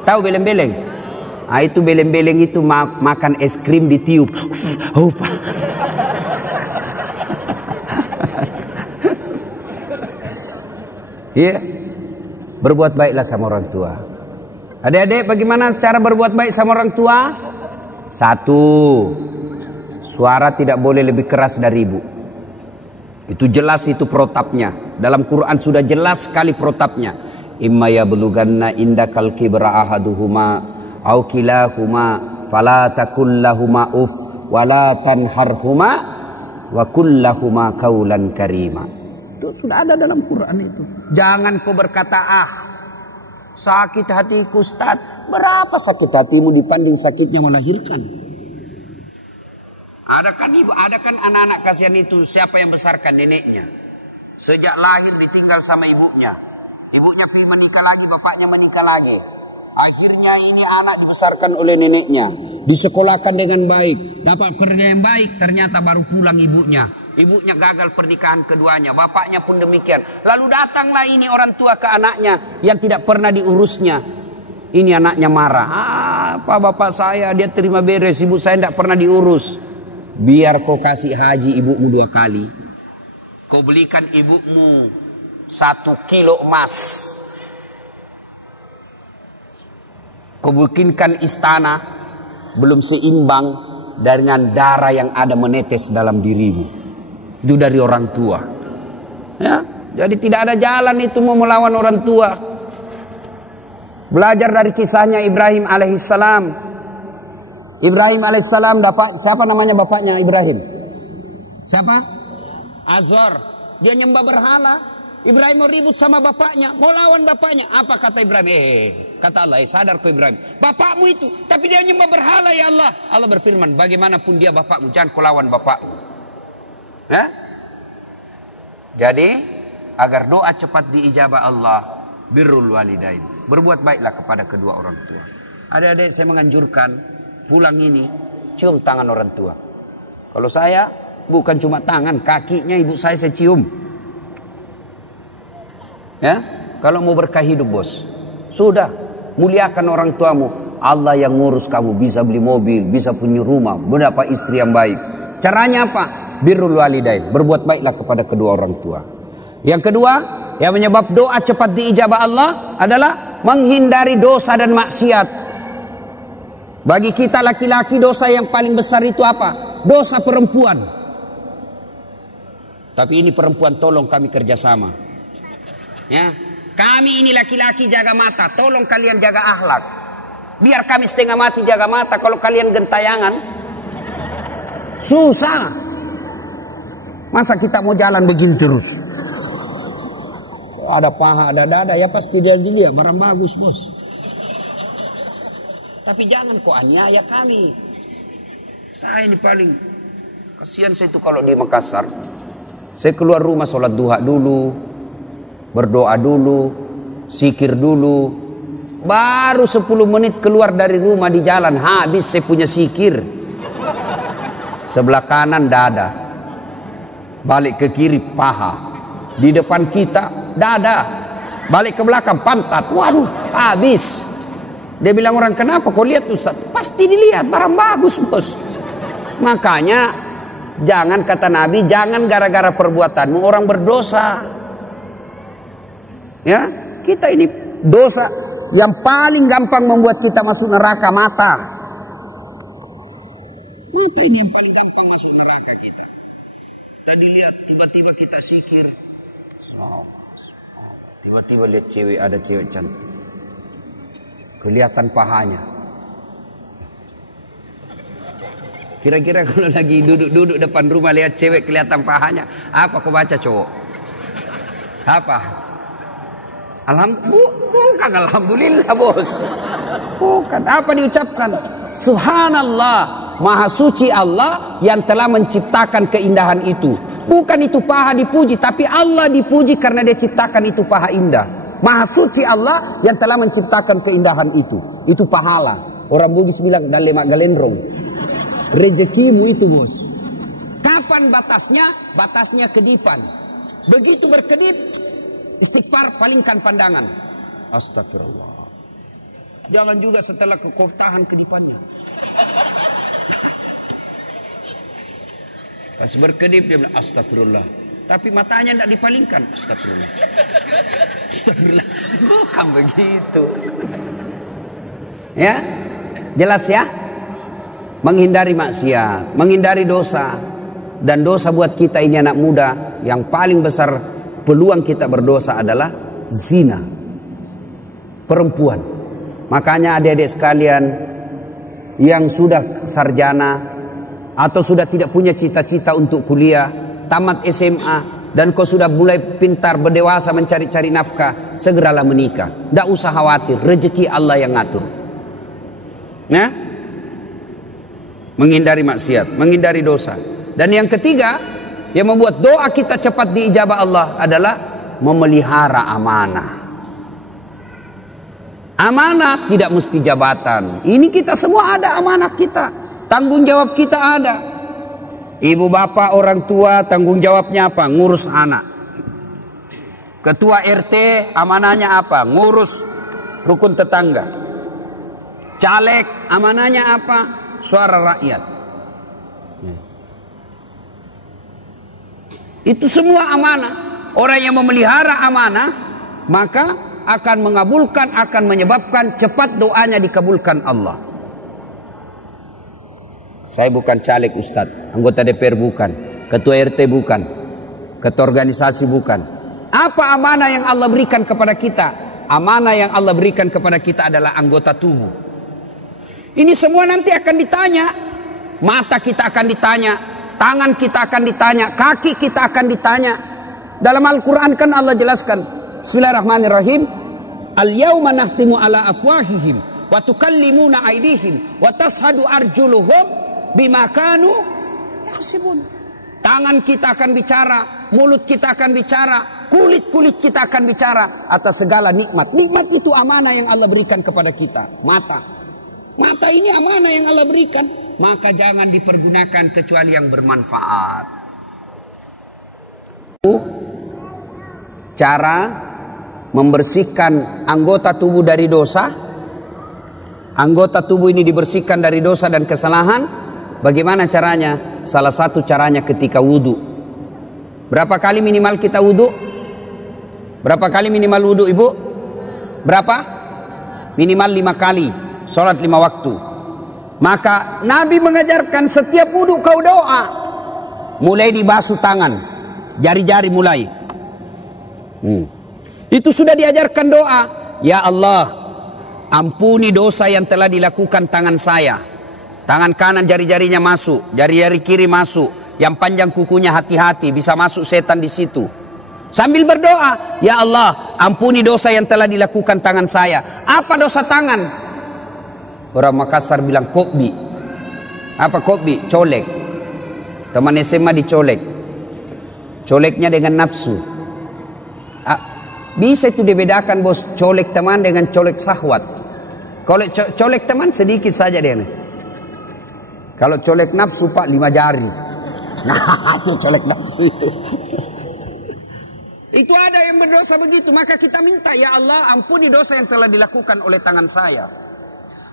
Tahu beleng-beleng? Ah, itu beleng-beleng itu makan es krim ditiup. Oh, iya. Berbuat baiklah sama orang tua. Adik-adik, bagaimana cara berbuat baik sama orang tua? Satu, suara tidak boleh lebih keras dari ibu. Itu jelas, itu protapnya. Dalam Quran sudah jelas sekali protapnya. Imma yablughanna indakal kibra ahaduhuma au kilahuma fala takul lahuma uf wala tanharhuma wa kullahuma qaulan karima. Itu sudah ada dalam Quran itu. Jangan kau berkata, sakit hatiku Ustaz. Berapa sakit hatimu dibanding sakitnya melahirkan? Ada kan ibu, ada kan anak-anak kasihan itu, siapa yang besarkan? Neneknya. Sejak lahir ditinggal sama ibunya. Ibunya pergi menikah lagi, bapaknya menikah lagi. Akhirnya ini anak dibesarkan oleh neneknya. Disekolahkan dengan baik. Dapat kerja yang baik, ternyata baru pulang ibunya. Ibunya gagal pernikahan keduanya. Bapaknya pun demikian. Lalu datanglah ini orang tua ke anaknya yang tidak pernah diurusnya. Ini anaknya marah. Apa bapak saya, dia terima beres. Ibu saya tidak pernah diurus. Biar kau kasih haji ibumu 2 kali. Kau belikan ibumu 1 kilo emas. Kau bikinkan istana belum seimbang dengan darah yang ada menetes dalam dirimu. Itu dari orang tua. Ya, jadi tidak ada jalan itu mau melawan orang tua. Belajar dari kisahnya Ibrahim alaihissalam. Ibrahim alaihissalam dapat, siapa namanya bapaknya Ibrahim? Siapa? Azor. Dia nyembah berhala. Ibrahim mau ribut sama bapaknya, mau lawan bapaknya. Apa kata Ibrahim? Kata Allah, sadar kau Ibrahim, bapakmu itu, tapi dia nyembah berhala ya Allah. Allah berfirman, bagaimanapun dia bapakmu, jangan kau lawan bapakmu. Ya? Jadi agar doa cepat diijabah Allah, birrul walidain, berbuat baiklah kepada kedua orang tua. Adik-adik, saya menganjurkan pulang ini cium tangan orang tua. Kalau saya bukan cuma tangan, kakinya ibu saya cium. Ya, kalau mau berkah hidup bos, sudah muliakan orang tuamu. Allah yang ngurus kamu, bisa beli mobil, bisa punya rumah, mendapat istri yang baik. Caranya apa? Birrul walidain, berbuat baiklah kepada kedua orang tua. Yang kedua, yang menyebab doa cepat diijabah Allah adalah menghindari dosa dan maksiat. Bagi kita laki-laki, dosa yang paling besar itu apa? Dosa perempuan. Tapi ini perempuan, tolong kami kerjasama. Ya, kami ini laki-laki jaga mata, tolong kalian jaga akhlak. Biar kami setengah mati jaga mata, kalau kalian gentayangan susah. Masa kita mau jalan begini terus? Ada paha, ada dada, ya pasti dia dilihat barang bagus bos. Tapi jangan kok aniaya kami. Saya ini paling kasihan saya itu kalau di Makassar. Saya keluar rumah sholat duha dulu, berdoa dulu, zikir dulu. Baru 10 menit keluar dari rumah di jalan, habis saya punya zikir. Sebelah kanan dada, balik ke kiri paha, di depan kita dada, balik ke belakang pantat. Waduh, habis. Dia bilang orang, kenapa kau lihat Ustaz? Pasti dilihat, barang bagus bos. Makanya jangan, kata Nabi, jangan gara-gara perbuatanmu orang berdosa. Ya, kita ini dosa yang paling gampang membuat kita masuk neraka, mata. Mata ini yang paling gampang masuk neraka kita. Tadi lihat, tiba-tiba kita zikir. Tiba-tiba lihat cewek, ada cewek cantik. Kelihatan pahanya. Kira-kira kalau lagi duduk depan rumah lihat cewek kelihatan pahanya, apa kau baca cowok? Apa? Bukan alhamdulillah bos. Bukan. Apa diucapkan? Subhanallah, maha suci Allah yang telah menciptakan keindahan itu. Bukan itu paha dipuji, tapi Allah dipuji karena dia ciptakan itu paha indah. Maha suci Allah yang telah menciptakan keindahan itu. Itu pahala. Orang Bugis bilang dalemak galendrong. Rezekimu itu bos. Kapan batasnya? Batasnya kedipan. Begitu berkedip, istighfar, palingkan pandangan. Astagfirullah. Jangan juga setelah kau tahan kedipannya. Pas berkedip dia bilang astagfirullah. Tapi matanya tidak dipalingkan. Astagfirullah. Astagfirullah. Bukan begitu. Ya, jelas ya. Menghindari maksiat, menghindari dosa. Dan dosa buat kita ini anak muda, yang paling besar peluang kita berdosa adalah zina. Perempuan. Makanya adik-adik sekalian yang sudah sarjana atau sudah tidak punya cita-cita untuk kuliah, tamat SMA, dan kau sudah mulai pintar berdewasa mencari-cari nafkah, segeralah menikah. Tidak usah khawatir, rezeki Allah yang ngatur. Nah, menghindari maksiat, menghindari dosa. Dan yang ketiga, yang membuat doa kita cepat diijabah Allah adalah memelihara amanah. Amanah tidak mesti jabatan. Ini kita semua ada amanah kita. Tanggung jawab kita ada. Ibu bapak orang tua tanggung jawabnya apa? Ngurus anak. Ketua RT amanahnya apa? Ngurus rukun tetangga. Caleg amanahnya apa? Suara rakyat. Itu semua amanah. Orang yang memelihara amanah maka akan mengabulkan, akan menyebabkan cepat doanya dikabulkan Allah. Saya bukan caleg Ustadz, anggota DPR bukan, ketua RT bukan, ketua organisasi bukan. Apa amanah yang Allah berikan kepada kita? Amanah yang Allah berikan kepada kita adalah anggota tubuh. Ini semua nanti akan ditanya. Mata kita akan ditanya, tangan kita akan ditanya, kaki kita akan ditanya. Dalam Al-Quran kan Allah jelaskan, Bismillahirrahmanirrahim, Al-yawma nahtimu ala afwahihim wa tukallimuna aydihim wa tashhadu arjuluhum bima kanu yaksibun. Tangan kita akan bicara, mulut kita akan bicara, kulit-kulit kita akan bicara atas segala nikmat. Nikmat itu amanah yang Allah berikan kepada kita. Mata ini amanah yang Allah berikan, maka jangan dipergunakan kecuali yang bermanfaat. Cara membersihkan anggota tubuh dari dosa. Anggota tubuh ini dibersihkan dari dosa dan kesalahan. Bagaimana caranya? Salah satu caranya ketika wudu. Berapa kali minimal kita wudu? Berapa kali minimal wudu ibu? Berapa? Minimal 5 kali. Sholat 5 waktu. Maka Nabi mengajarkan setiap wudu kau doa. Mulai dibasuh tangan. Jari-jari mulai. Itu sudah diajarkan doa. Ya Allah, ampuni dosa yang telah dilakukan tangan saya. Tangan kanan jari-jarinya masuk, jari-jari kiri masuk. Yang panjang kukunya hati-hati, bisa masuk setan di situ. Sambil berdoa, ya Allah, ampuni dosa yang telah dilakukan tangan saya. Apa dosa tangan? Orang Makassar bilang kokbi. Apa kokbi? Colek. Teman SMA dicolek. Coleknya dengan nafsu. Bisa itu dibedakan bos, colek teman dengan colek syahwat. Kalau colek teman sedikit saja dia. Kalau colek nafsu pak 5 jari. Nah itu colek nafsu itu. Itu ada yang berdosa begitu. Maka kita minta, ya Allah ampuni dosa yang telah dilakukan oleh tangan saya.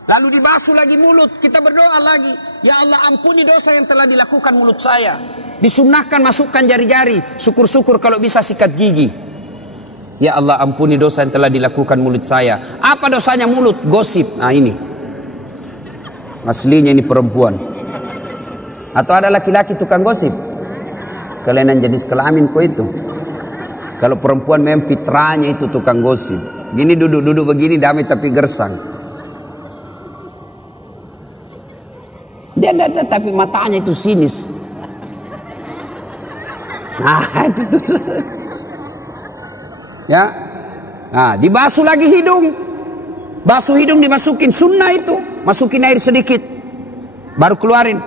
Lalu dibasuh lagi mulut. Kita berdoa lagi, ya Allah ampuni dosa yang telah dilakukan mulut saya. Disunnahkan masukkan jari-jari. Syukur-syukur kalau bisa sikat gigi. Ya Allah ampuni dosa yang telah dilakukan mulut saya. Apa dosanya mulut? Gosip. Nah ini. Aslinya ini perempuan. Atau ada laki-laki tukang gosip? kelainan jenis kelamin kok itu. Kalau perempuan memang fitrahnya itu tukang gosip. Gini duduk-duduk begini damai tapi gersang. Dia enggak, tapi matanya itu sinis. Nah, itu. Ya. Nah, dibasuh lagi hidung. Basuh hidung dimasukin, sunnah itu. Masukin air sedikit. Baru keluarin.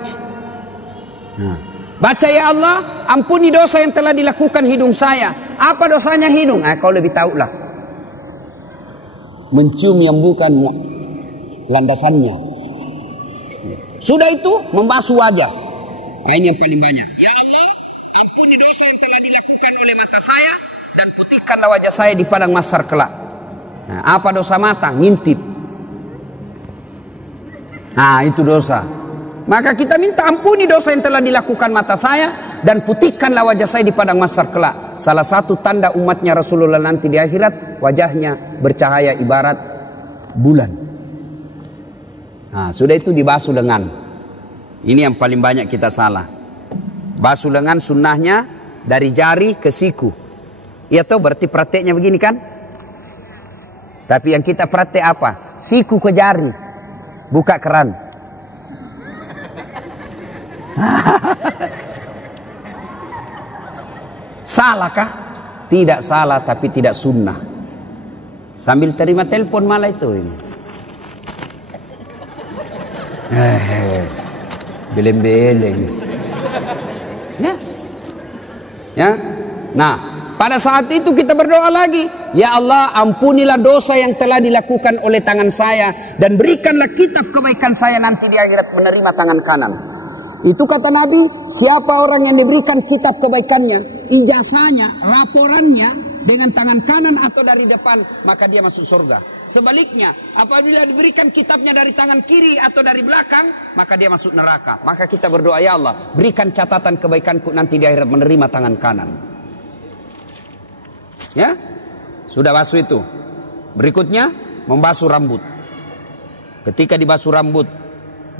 Nah. Baca, ya Allah, ampuni dosa yang telah dilakukan hidung saya. Apa dosanya hidung? Kau lebih tahu lah. Mencium yang bukan landasannya. Sudah itu, membasuh wajah. Ini yang paling banyak. Ya Allah, ampuni dosa yang telah dilakukan oleh mata saya. Dan putihkanlah wajah saya di padang mahsyar kelak. Nah, apa dosa mata? Ngintip. Nah, itu dosa. Maka kita minta ampuni dosa yang telah dilakukan mata saya. Dan putihkanlah wajah saya di padang mahsyar kelak. Salah satu tanda umatnya Rasulullah nanti di akhirat, wajahnya bercahaya ibarat bulan. Nah, sudah itu dibasuh lengan. Ini yang paling banyak kita salah. Basuh lengan sunnahnya dari jari ke siku. Ya toh, berarti prakteknya begini kan? Tapi yang kita praktek apa? Siku ke jari. Buka keran. Salahkah? Tidak salah, tapi tidak sunnah. Sambil terima telepon malah itu ini. Beleng-beleng. Ya. Ya. Nah, pada saat itu kita berdoa lagi. Ya Allah, ampunilah dosa yang telah dilakukan oleh tangan saya. Dan berikanlah kitab kebaikan saya nanti di akhirat menerima tangan kanan. Itu kata Nabi, siapa orang yang diberikan kitab kebaikannya, ijazahnya, laporannya dengan tangan kanan atau dari depan, maka dia masuk surga. Sebaliknya, apabila diberikan kitabnya dari tangan kiri atau dari belakang, maka dia masuk neraka. Maka kita berdoa, ya Allah, berikan catatan kebaikanku nanti di akhirat menerima tangan kanan. Ya, sudah basuh itu. Berikutnya, membasuh rambut. Ketika dibasuh rambut,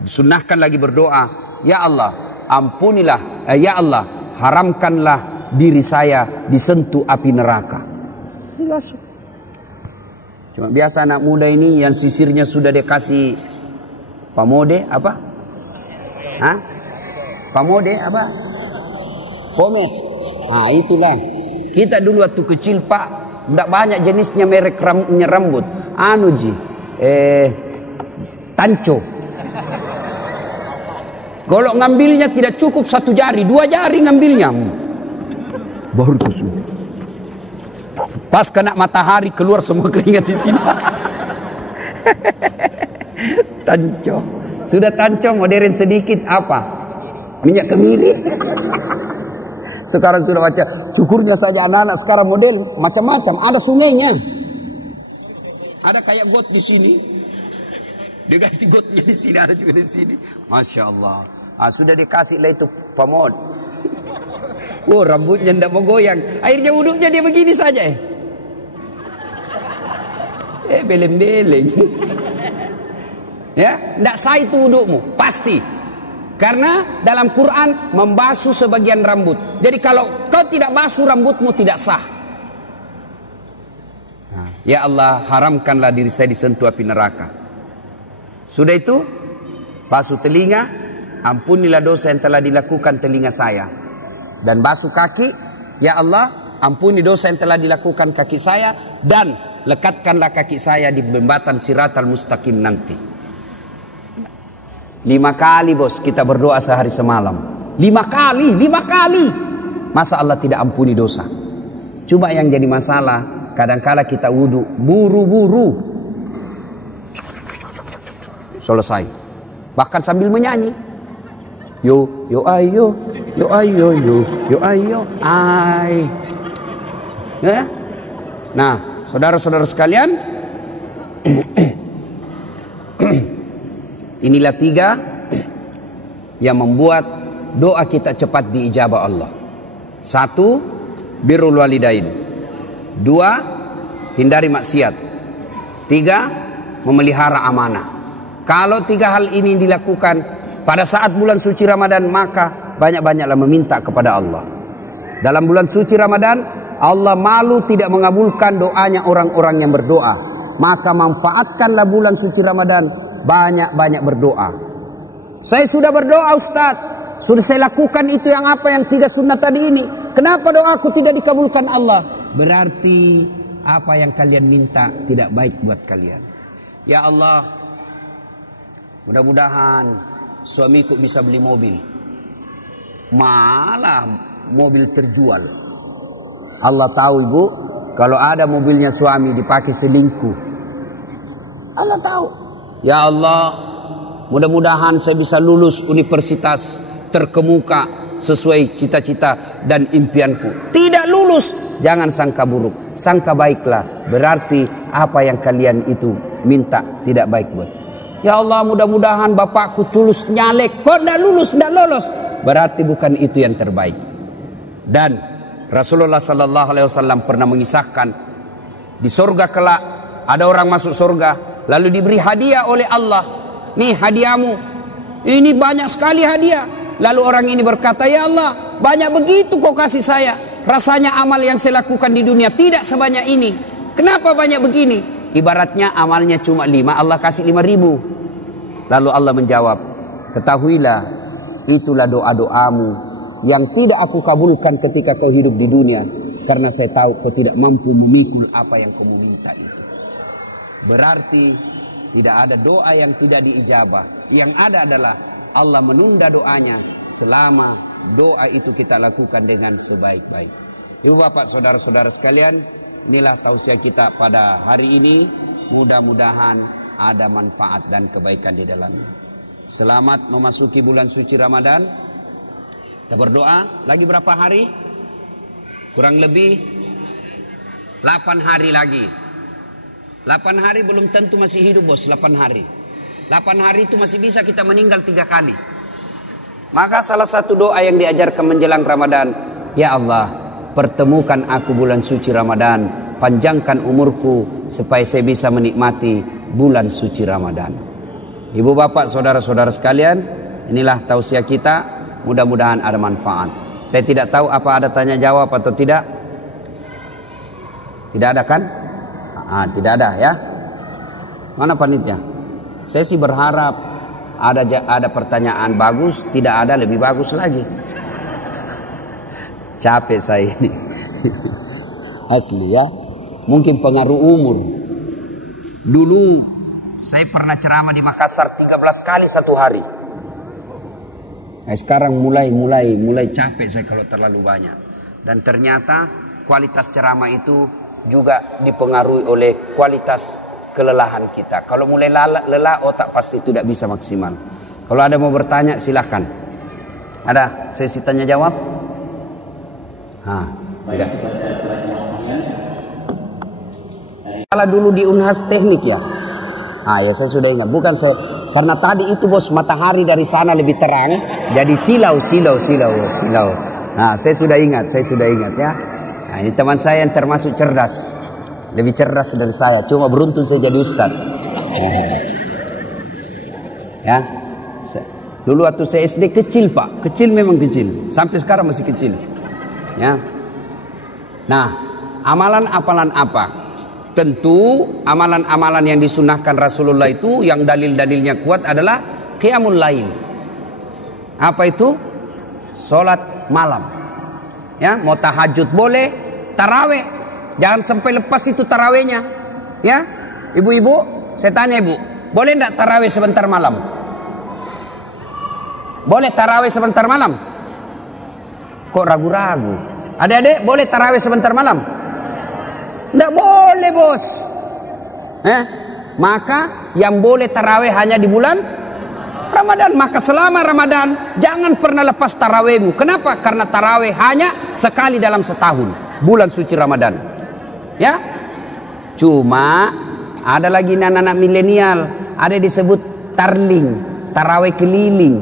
disunnahkan lagi berdoa, ya Allah, ampunilah, ya Allah, haramkanlah diri saya disentuh api neraka. Dibasuh. Cuma biasa anak muda ini yang sisirnya sudah dikasih pamode apa? Hah? Pamode apa? Pomade. Nah, itulah. Kita dulu waktu kecil, Pak, tidak banyak jenisnya merek rambut. Anu ji, Tanco. Kalau ngambilnya tidak cukup 1 jari, 2 jari ngambilnya. Baru itu sudah. Pas kena matahari keluar semua keringat di sini. Tanco. Sudah tanco modern sedikit apa? Minyak kemiri. Sekarang sudah baca cukurnya saja anak-anak sekarang model macam-macam. Ada sungainya. Ada kayak got di sini. Dia ganti gotnya di sini, ada juga di sini. Masya Allah. Sudah dikasih lah itu pamod. Oh, rambutnya tidak mau goyang. Akhirnya wuduknya dia begini saja. Beleng-beleng. Ya, tidak sah itu wudukmu, pasti. Karena dalam Quran membasuh sebagian rambut. Jadi kalau kau tidak basuh rambutmu tidak sah. Ya Allah, haramkanlah diri saya disentuh api neraka. Sudah itu, basuh telinga, ampunilah dosa yang telah dilakukan telinga saya. Dan basuh kaki, ya Allah, ampuni dosa yang telah dilakukan kaki saya. Dan lekatkanlah kaki saya di jembatan Siratal Mustaqim nanti. 5 kali bos kita berdoa sehari semalam. 5 kali. Masa Allah tidak ampuni dosa? Cuma yang jadi masalah, kadang-kala kita wudhu buru-buru. Selesai. Bahkan sambil menyanyi. Yo ayo, ay. Ya? Nah, saudara-saudara sekalian, inilah 3 yang membuat doa kita cepat diijabah Allah. 1, birrul walidain. 2, hindari maksiat. 3, memelihara amanah. Kalau 3 hal ini dilakukan pada saat bulan suci Ramadan, maka banyak-banyaklah meminta kepada Allah. Dalam bulan suci Ramadan, Allah malu tidak mengabulkan doanya orang-orang yang berdoa. Maka manfaatkanlah bulan suci Ramadan, banyak-banyak berdoa. Saya sudah berdoa Ustaz, sudah saya lakukan itu yang apa yang tidak sunnah tadi ini. Kenapa doaku tidak dikabulkan Allah? Berarti apa yang kalian minta tidak baik buat kalian. Ya Allah, mudah-mudahan suamiku bisa beli mobil. Malah mobil terjual. Allah tahu ibu, kalau ada mobilnya suami dipakai selingkuh. Allah tahu. Ya Allah, mudah-mudahan saya bisa lulus universitas terkemuka sesuai cita-cita dan impianku. Tidak lulus, jangan sangka buruk, sangka baiklah. Berarti apa yang kalian itu minta tidak baik buat. Ya Allah, mudah-mudahan bapakku tulus nyalek, kok tidak lulus, tidak lolos. Berarti bukan itu yang terbaik. Dan Rasulullah Sallallahu Alaihi Wasallam pernah mengisahkan di surga kelak ada orang masuk surga lalu diberi hadiah oleh Allah. Nih hadiahmu, ini banyak sekali hadiah. Lalu orang ini berkata, ya Allah, banyak begitu kau kasih saya. Rasanya amal yang saya lakukan di dunia tidak sebanyak ini. Kenapa banyak begini? Ibaratnya amalnya cuma 5, Allah kasih 5.000. Lalu Allah menjawab, ketahuilah, itulah doa-doamu yang tidak aku kabulkan ketika kau hidup di dunia. Karena saya tahu kau tidak mampu memikul apa yang kau minta itu. Berarti tidak ada doa yang tidak diijabah. Yang ada adalah Allah menunda doanya selama doa itu kita lakukan dengan sebaik-baik. Ibu bapak saudara-saudara sekalian, inilah tausiah kita pada hari ini. Mudah-mudahan ada manfaat dan kebaikan di dalamnya. Selamat memasuki bulan suci Ramadan. Kita berdoa, lagi berapa hari? Kurang lebih 8 hari lagi. 8 hari belum tentu masih hidup bos, 8 hari. 8 hari itu masih bisa kita meninggal 3 kali. Maka salah satu doa yang diajarkan menjelang Ramadan, ya Allah, pertemukan aku bulan suci Ramadan, panjangkan umurku supaya saya bisa menikmati bulan suci Ramadan. Ibu bapak saudara-saudara sekalian, inilah tausiah kita, mudah-mudahan ada manfaat. Saya tidak tahu apa ada tanya jawab atau tidak. Tidak ada kan? Tidak ada ya. Mana panitia? Saya sih berharap ada pertanyaan bagus, tidak ada lebih bagus lagi. Capek saya ini. Asli ya. Mungkin pengaruh umur. Dulu saya pernah ceramah di Makassar 13 kali satu hari. Nah, sekarang mulai capek saya kalau terlalu banyak. Dan ternyata kualitas ceramah itu juga dipengaruhi oleh kualitas kelelahan kita. Kalau mulai lelah, otak pasti tidak bisa maksimal. Kalau ada mau bertanya silahkan. Ada sesi tanya jawab? Tidak. Kalau dulu di Unhas Teknik ya. Ya saya sudah ingat. Bukan saya, karena tadi itu bos matahari dari sana lebih terang, jadi silau. Nah, saya sudah ingat ya. Nah, ini teman saya yang termasuk cerdas. Lebih cerdas dari saya, cuma beruntung saya jadi ustaz. Ya. Dulu waktu saya SD kecil, Pak. Kecil memang kecil. Sampai sekarang masih kecil. Ya. Nah, amalan-amalan apa? Tentu amalan-amalan yang disunahkan Rasulullah itu yang dalil-dalilnya kuat adalah qiyamul lail. Apa itu? Salat malam. Ya, mau tahajud boleh, tarawih jangan sampai lepas itu tarawihnya. Ya, ibu-ibu, saya tanya ibu, boleh enggak tarawih sebentar malam? Boleh tarawih sebentar malam? Kok ragu-ragu? Adik-adik, boleh tarawih sebentar malam? Enggak boleh bos. Maka yang boleh tarawih hanya di bulan Ramadan. Maka selama Ramadan jangan pernah lepas tarawihmu. Kenapa? Karena tarawih hanya sekali dalam setahun, bulan suci Ramadan. Ya, cuma ada lagi anak-anak milenial, ada disebut tarling, tarawih keliling.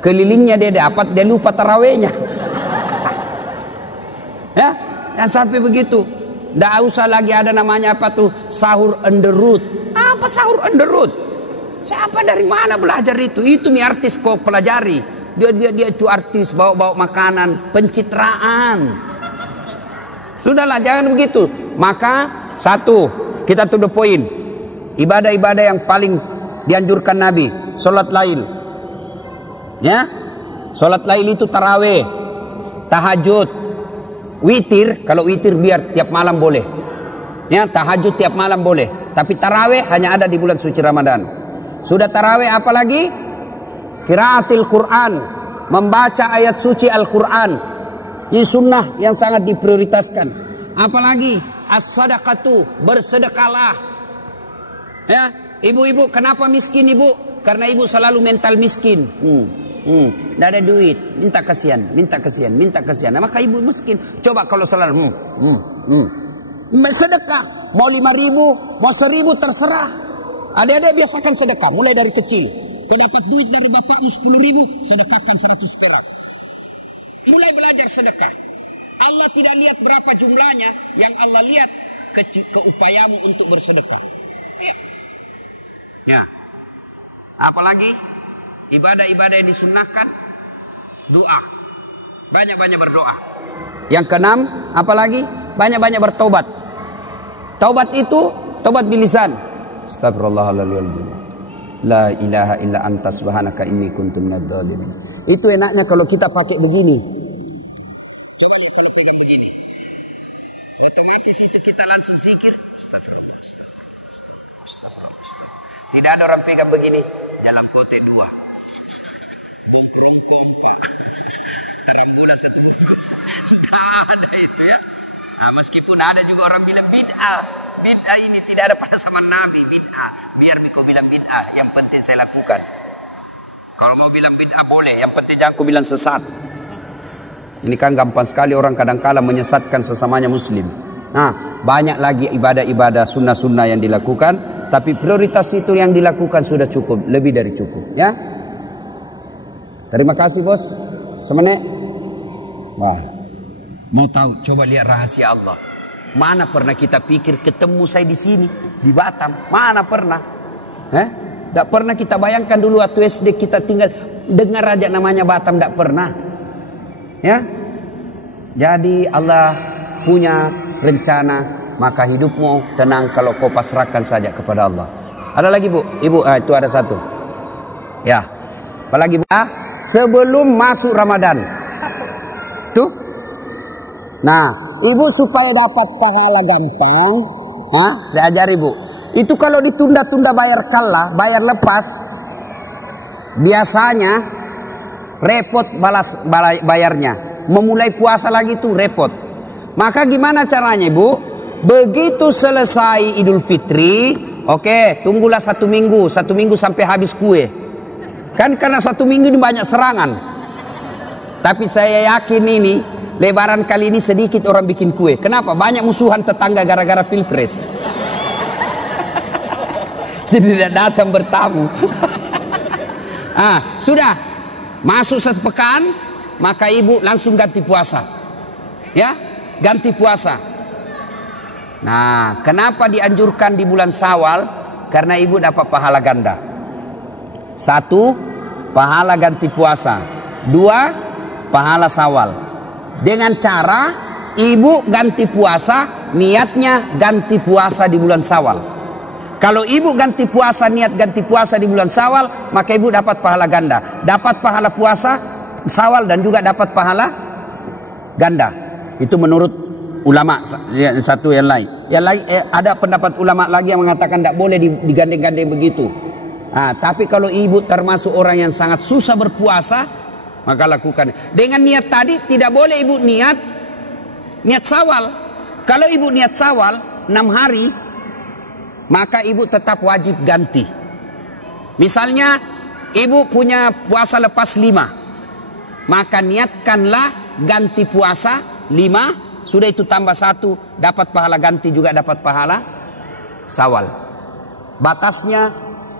Kelilingnya dia dapat, dia lupa tarawihnya. Ya, dan sampai begitu. Tidak usah lagi ada namanya apa tuh sahur on the road. Apa sahur on the road? Siapa dari mana belajar itu? Itu nih artis kau pelajari. dia itu artis, bawa makanan, pencitraan. Sudahlah, jangan begitu. Maka satu, kita to the point. Ibadah-ibadah yang paling dianjurkan Nabi, salat lail. Ya? Salat lail itu tarawih, tahajud, witir. Kalau witir biar tiap malam boleh. Ya, tahajud tiap malam boleh. Tapi tarawih hanya ada di bulan suci Ramadan. Sudah tarawih apa lagi? Qiraatil Quran, membaca ayat suci Al-Quran. Ini sunnah yang sangat diprioritaskan. Apalagi as-sadaqatu, bersedekahlah. Ya, ibu-ibu kenapa miskin ibu? Karena ibu selalu mental miskin. Tidak ada duit, minta kasihan. Nah, maka ibu miskin. Coba kalau selalu sedekah, mau 5.000, mau 1.000 terserah. Adik-adik biasakan sedekah, mulai dari kecil. Kau dapat duit dari bapakmu 10.000, sedekahkan 100 perak. Mulai belajar sedekah. Allah tidak lihat berapa jumlahnya, yang Allah lihat keupayamu untuk bersedekah. Ya. Apalagi ibadah-ibadah yang disunnahkan, doa. Banyak-banyak berdoa. Yang keenam, apalagi banyak-banyak bertobat. Taubat itu taubat bilisan. Astagfirullahaladzim. La ilaha illa anta subhanaka inni kuntu minadz dzalimin. Itu enaknya kalau kita pakai begini. Coba lihat kalau pegang begini. Otomatis itu kita langsung zikir. Tidak ada orang pegang begini. Dalam kote 2. Bongkrong kompak. Tarambula 1 bungkus. Tidak ada itu ya. Nah, meskipun ada juga orang bilang bid'ah. Bid'ah ini tidak ada pada zaman Nabi. Bid'ah. Biar kau bilang bid'ah. Yang penting saya lakukan. Kalau mau bilang bid'ah boleh. Yang penting jangan kau bilang sesat. Ini kan gampang sekali orang kadang-kala menyesatkan sesamanya muslim. Nah, banyak lagi ibadah-ibadah sunnah-sunnah yang dilakukan. Tapi prioritas itu yang dilakukan sudah cukup. Lebih dari cukup. Ya. Terima kasih bos. Semenek. Wah. Mau tahu? Coba lihat rahasia Allah. Mana pernah kita pikir ketemu saya di sini, di Batam? Mana pernah? Tidak pernah kita bayangkan dulu waktu SD kita tinggal dengar aja namanya Batam, tidak pernah. Ya, jadi Allah punya rencana, maka hidupmu tenang kalau kau pasrahkan saja kepada Allah. Ada lagi bu? Ibu, itu ada satu. Ya, apalagi bu? Sebelum masuk Ramadan, tuh. Nah, ibu supaya dapat pahala gampang, saya ajar ibu. Itu kalau ditunda-tunda bayar kalah, bayar lepas, biasanya repot balas bayarnya. Memulai puasa lagi tuh repot. Maka gimana caranya ibu? Begitu selesai Idul Fitri, oke, tunggulah 1 minggu, 1 minggu sampai habis kue. Kan karena 1 minggu ini banyak serangan. Tapi saya yakin ini Lebaran kali ini sedikit orang bikin kue. Kenapa? Banyak musuhan tetangga gara-gara pilpres. Jadi tidak datang bertamu. Sudah masuk 1 pekan, maka ibu langsung ganti puasa. Ya, ganti puasa. Nah, kenapa dianjurkan di bulan Syawal? Karena ibu dapat pahala ganda. 1, pahala ganti puasa. 2, pahala Syawal. Dengan cara ibu ganti puasa, niatnya ganti puasa di bulan Syawal. Kalau ibu ganti puasa, niat ganti puasa di bulan Syawal, maka ibu dapat pahala ganda. Dapat pahala puasa Syawal dan juga dapat pahala ganda. Itu menurut ulama satu yang lain. Yang lain ada pendapat ulama lagi yang mengatakan tidak boleh digandeng-gandeng begitu. Tapi kalau ibu termasuk orang yang sangat susah berpuasa, maka lakukan. Dengan niat tadi tidak boleh ibu niat Syawal. Kalau ibu niat Syawal 6 hari, maka ibu tetap wajib ganti. Misalnya ibu punya puasa lepas 5, maka niatkanlah ganti puasa 5, sudah itu tambah 1, dapat pahala ganti juga dapat pahala Syawal. Batasnya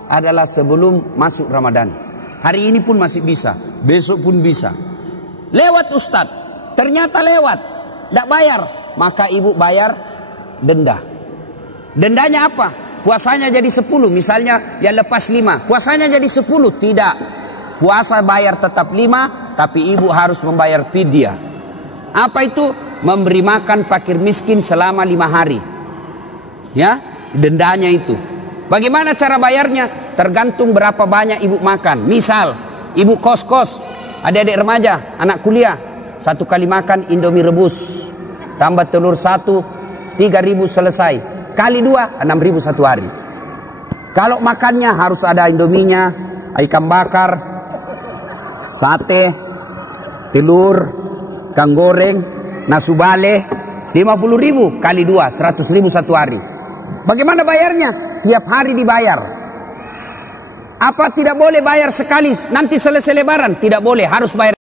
adalah sebelum masuk Ramadan. Hari ini pun masih bisa, besok pun bisa. Lewat Ustadz, ternyata lewat, tidak bayar, maka ibu bayar denda. Dendanya apa? Puasanya jadi 10, misalnya yang lepas 5, puasanya jadi 10, tidak. puasa bayar tetap 5, tapi ibu harus membayar fidyah. Apa itu? Memberi makan fakir miskin selama 5 hari. Ya, dendanya itu. Bagaimana cara bayarnya? Tergantung berapa banyak ibu makan. Misal, ibu kos-kos, adik-adik remaja, anak kuliah, 1 kali makan Indomie rebus, tambah telur 1, 3.000 selesai. Kali 2, 6.000 1 hari. Kalau makannya harus ada Indominya, ikan bakar, sate, telur, kang goreng, nasu bale, 50.000 kali 2, 100.000 1 hari. Bagaimana bayarnya? Tiap hari dibayar. Apa tidak boleh bayar sekali nanti selesai lebaran? Tidak boleh, harus bayar